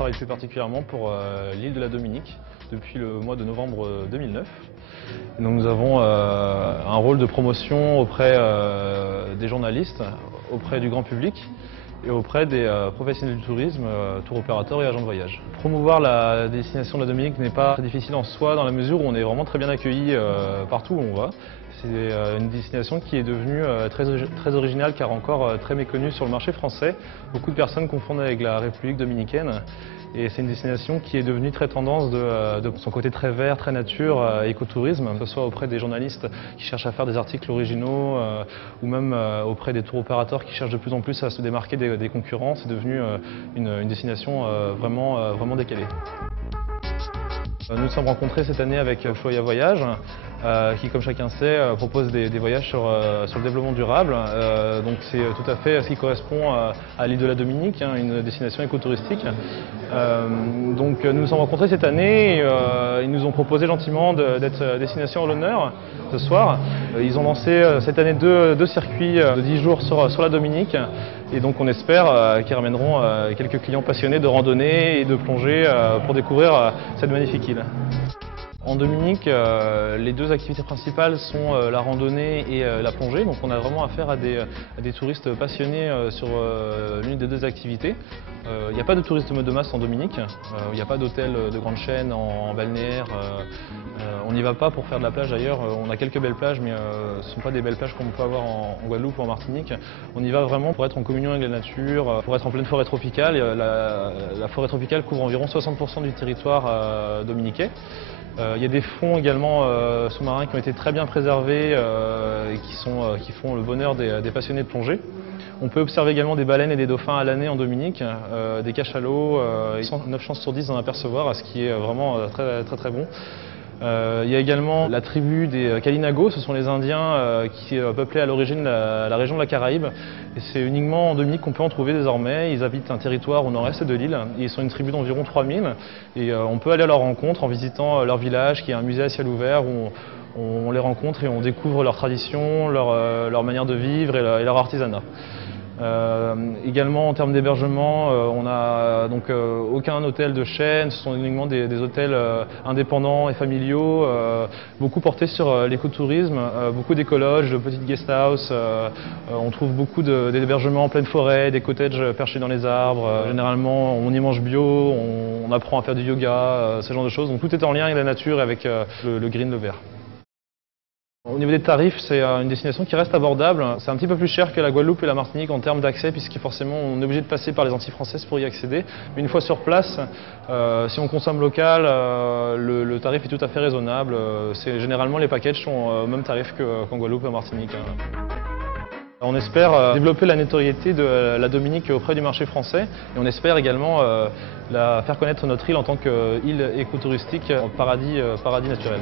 travaille plus particulièrement pour l'île de la Dominique depuis le mois de novembre 2009. Et donc nous avons un rôle de promotion auprès des journalistes, auprès du grand public et auprès des professionnels du tourisme, tour opérateurs et agents de voyage. Promouvoir la destination de la Dominique n'est pas très difficile en soi dans la mesure où on est vraiment très bien accueillis partout où on va. C'est une destination qui est devenue très originale car encore très méconnue sur le marché français. Beaucoup de personnes confondent avec la République dominicaine et c'est une destination qui est devenue très tendance de son côté très vert, très nature, écotourisme, que ce soit auprès des journalistes qui cherchent à faire des articles originaux ou même auprès des tours opérateurs qui cherchent de plus en plus à se démarquer des concurrents. C'est devenu une destination vraiment décalée. Nous nous sommes rencontrés cette année avec Ushuaïa Voyage, qui, comme chacun sait, propose des voyages sur le développement durable. Donc c'est tout à fait ce qui correspond à l'île de la Dominique, une destination écotouristique. Donc nous nous sommes rencontrés cette année et ils nous ont proposé gentiment d'être destination à l'honneur ce soir. Ils ont lancé cette année deux circuits de 10 jours sur la Dominique. Et donc on espère qu'ils ramèneront quelques clients passionnés de randonnée et de plongée pour découvrir cette magnifique île. En Dominique, les deux activités principales sont la randonnée et la plongée. Donc on a vraiment affaire à des touristes passionnés sur l'une des deux activités. Il n'y a pas de tourisme de masse en Dominique, il n'y a pas d'hôtel de grande chaîne en balnéaire. On n'y va pas pour faire de la plage ailleurs. On a quelques belles plages, mais ce ne sont pas des belles plages comme on peut avoir en Guadeloupe ou en Martinique. On y va vraiment pour être en communion avec la nature, pour être en pleine forêt tropicale. La forêt tropicale couvre environ 60% du territoire dominicain. Il y a des fonds également sous-marins qui ont été très bien préservés et qui font le bonheur des passionnés de plongée. On peut observer également des baleines et des dauphins à l'année en Dominique, des cachalots, 9 chances sur 10 d'en apercevoir, ce qui est vraiment très bon. Il y a également la tribu des Kalinago, ce sont les Indiens qui peuplaient à l'origine la région de la Caraïbe. Et c'est uniquement en Dominique qu'on peut en trouver désormais. Ils habitent un territoire au nord-est de l'île. Ils sont une tribu d'environ 3000 et on peut aller à leur rencontre en visitant leur village qui est un musée à ciel ouvert où on les rencontre et on découvre leurs traditions, leur manière de vivre et leur artisanat. Également en termes d'hébergement, on n'a donc aucun hôtel de chaîne, ce sont uniquement des hôtels indépendants et familiaux, beaucoup portés sur l'écotourisme, beaucoup d'écologes, de petites guest houses, on trouve beaucoup d'hébergements en pleine forêt, des cottages perchés dans les arbres, généralement on y mange bio, on apprend à faire du yoga, ce genre de choses, donc tout est en lien avec la nature et avec le green, le vert. Au niveau des tarifs, c'est une destination qui reste abordable. C'est un petit peu plus cher que la Guadeloupe et la Martinique en termes d'accès, puisque forcément on est obligé de passer par les Antilles françaises pour y accéder. Mais une fois sur place, si on consomme local, le tarif est tout à fait raisonnable. Généralement les packages sont au même tarif qu'en Guadeloupe et en Martinique. On espère développer la notoriété de la Dominique auprès du marché français et on espère également faire connaître notre île en tant qu'île écotouristique, paradis naturel.